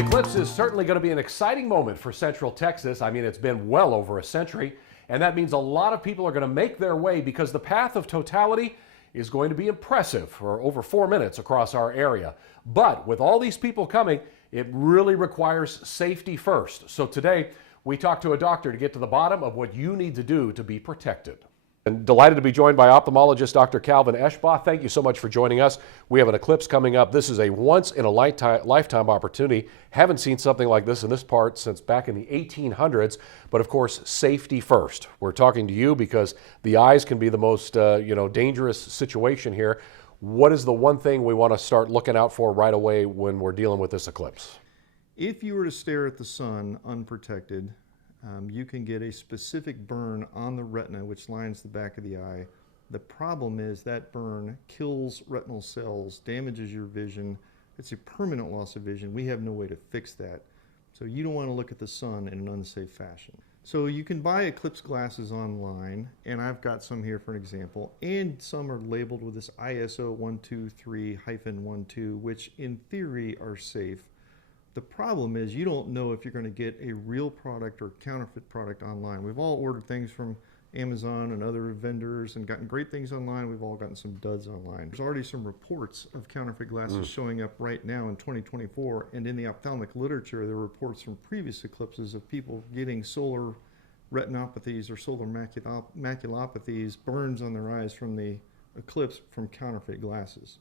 eclipse is certainly going to be an exciting moment for Central Texas. I mean, it's been well over a century, and that means a lot of people are going to make their way because the path of totality is going to be impressive for over 4 minutes across our area. But with all these people coming, it really requires safety first. So today, we talked to a doctor to get to the bottom of what you need to do to be protected. And delighted to be joined by ophthalmologist Dr. Calvin Eshbaugh. Thank you so much for joining us. We have an eclipse coming up. This is a once-in-a-lifetime opportunity. Haven't seen something like this in this part since back in the 1800s, but of course, safety first. We're talking to you because the eyes can be the most dangerous situation here. What is the one thing we want to start looking out for right away when we're dealing with this eclipse? If you were to stare at the sun unprotected, you can get a specific burn on the retina which lines the back of the eye. The problem is that burn kills retinal cells, damages your vision. It's a permanent loss of vision. We have no way to fix that. So you don't want to look at the sun in an unsafe fashion. So you can buy eclipse glasses online, and I've got some here for an example, and some are labeled with this ISO 123-12, which in theory are safe. The problem is you don't know if you're going to get a real product or counterfeit product online. We've all ordered things from Amazon and other vendors and gotten great things online. We've all gotten some duds online. There's already some reports of counterfeit glasses showing up right now in 2024, and in the ophthalmic literature there are reports from previous eclipses of people getting solar retinopathies or solar maculopathies, burns on their eyes from the eclipse from counterfeit glasses.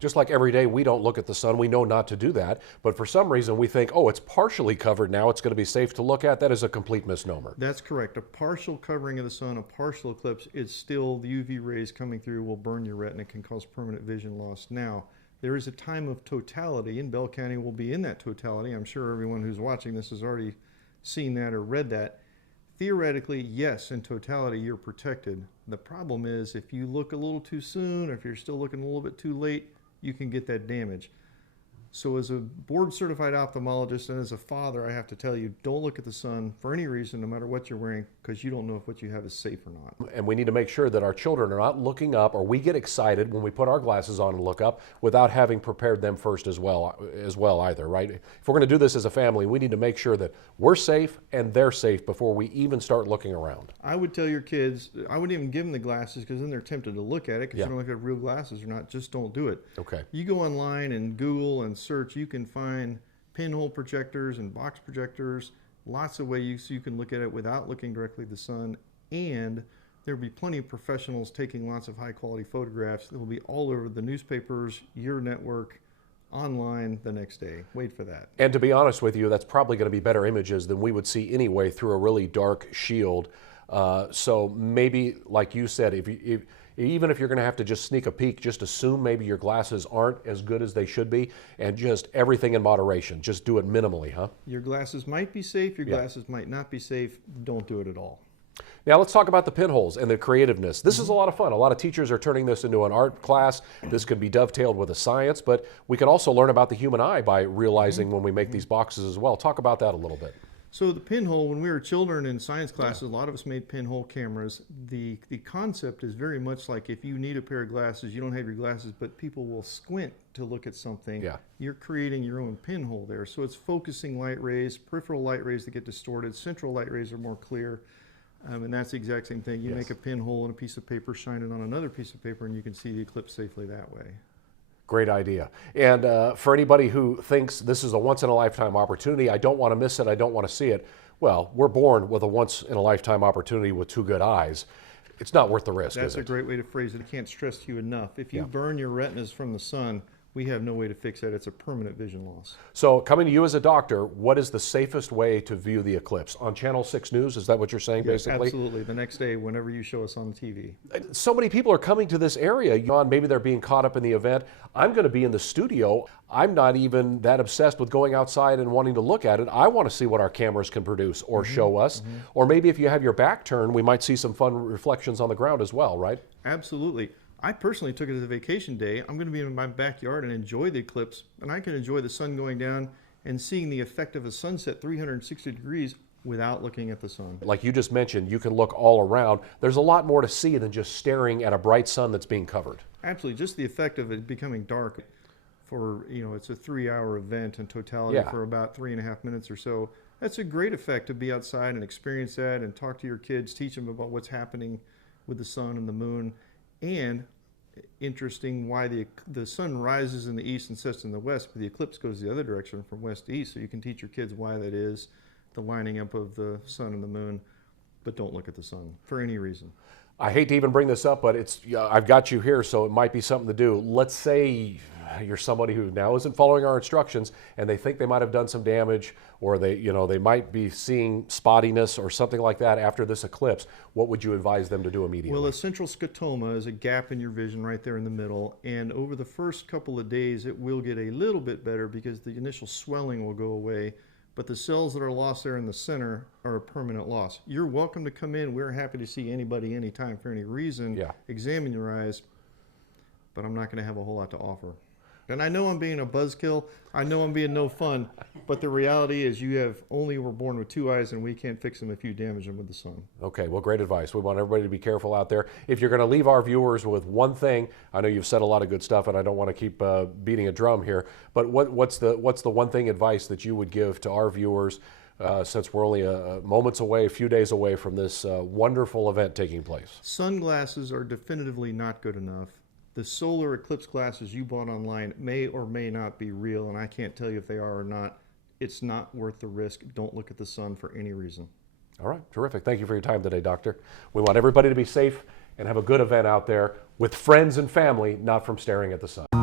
Just like every day we don't look at the sun, we know not to do that, but for some reason we think, oh, it's partially covered now, it's going to be safe to look at. That is a complete misnomer. That's correct. A partial covering of the sun, a partial eclipse, it's still the UV rays coming through will burn your retina, can cause permanent vision loss. Now, there is a time of totality, and Bell County will be in that totality. I'm sure everyone who's watching this has already seen that or read that. Theoretically, yes, in totality, you're protected. The problem is if you look a little too soon, or if you're still looking a little bit too late, you can get that damage. So as a board certified ophthalmologist and as a father, I have to tell you, don't look at the sun for any reason, no matter what you're wearing, because you don't know if what you have is safe or not. And we need to make sure that our children are not looking up, or we get excited when we put our glasses on and look up without having prepared them first as well either, right? If we're going to do this as a family, we need to make sure that we're safe and they're safe before we even start looking around. I would tell your kids, I wouldn't even give them the glasses because then they're tempted to look at it because they don't know if they have real glasses or not. Just don't do it. Okay. You go online and Google and search, you can find pinhole projectors and box projectors, lots of ways you can look at it without looking directly at the sun, and there'll be plenty of professionals taking lots of high quality photographs that will be all over the newspapers, your network, online the next day. Wait for that. And to be honest with you, that's probably going to be better images than we would see anyway through a really dark shield. So maybe, like you said, even if you're going to have to just sneak a peek, just assume maybe your glasses aren't as good as they should be, and just everything in moderation. Just do it minimally, huh? Your glasses might be safe, your glasses might not be safe. Don't do it at all. Now let's talk about the pinholes and the creativeness. This is a lot of fun. A lot of teachers are turning this into an art class. This could be dovetailed with a science, but we can also learn about the human eye by realizing when we make these boxes as well. Talk about that a little bit. So the pinhole, when we were children in science classes, a lot of us made pinhole cameras. The concept is very much like if you need a pair of glasses, you don't have your glasses, but people will squint to look at something. You're creating your own pinhole there. So it's focusing light rays, peripheral light rays that get distorted, central light rays are more clear. And that's the exact same thing. You make a pinhole in a piece of paper, shine it on another piece of paper, and you can see the eclipse safely that way. Great idea. And for anybody who thinks this is a once-in-a-lifetime opportunity, I don't want to miss it, I don't want to see it, well, we're born with a once-in-a-lifetime opportunity with two good eyes. It's not worth the risk, That's is it? a great way to phrase it. I can't stress to you enough. If you burn your retinas from the sun, we have no way to fix that. It's a permanent vision loss. So coming to you as a doctor, what is the safest way to view the eclipse? On Channel 6 News, is that what you're saying, basically? Absolutely. The next day, whenever you show us on TV. So many people are coming to this area. Maybe they're being caught up in the event. I'm going to be in the studio. I'm not even that obsessed with going outside and wanting to look at it. I want to see what our cameras can produce or show us. Or maybe if you have your back turned, we might see some fun reflections on the ground as well, right? Absolutely. I personally took it as a vacation day. I'm going to be in my backyard and enjoy the eclipse, and I can enjoy the sun going down and seeing the effect of a sunset 360 degrees without looking at the sun. Like you just mentioned, you can look all around. There's a lot more to see than just staring at a bright sun that's being covered. Absolutely, just the effect of it becoming dark. for, it's a 3-hour event in totality Yeah. for about 3.5 minutes or so. That's a great effect to be outside and experience that and talk to your kids, teach them about what's happening with the sun and the moon. And interesting why the sun rises in the east and sets in the west, but the eclipse goes the other direction from west to east. So you can teach your kids why that is, the lining up of the sun and the moon, but don't look at the sun for any reason. I hate to even bring this up, but I've got you here, so it might be something to do. Let's say you're somebody who now isn't following our instructions, and they think they might have done some damage, or they might be seeing spottiness or something like that after this eclipse. What would you advise them to do immediately? Well, a central scotoma is a gap in your vision right there in the middle, and over the first couple of days, it will get a little bit better because the initial swelling will go away. But the cells that are lost there in the center are a permanent loss. You're welcome to come in. We're happy to see anybody anytime for any reason. Yeah. Examine your eyes, but I'm not going to have a whole lot to offer. And I know I'm being a buzzkill. I know I'm being no fun. But the reality is you were born with 2 eyes, and we can't fix them if you damage them with the sun. Okay, well, great advice. We want everybody to be careful out there. If you're going to leave our viewers with one thing, I know you've said a lot of good stuff, and I don't want to keep beating a drum here, but what's the one thing advice that you would give to our viewers since we're only moments away, a few days away from this wonderful event taking place? Sunglasses are definitively not good enough. The solar eclipse glasses you bought online may or may not be real, and I can't tell you if they are or not. It's not worth the risk. Don't look at the sun for any reason. All right, terrific. Thank you for your time today, Doctor. We want everybody to be safe and have a good event out there with friends and family, not from staring at the sun.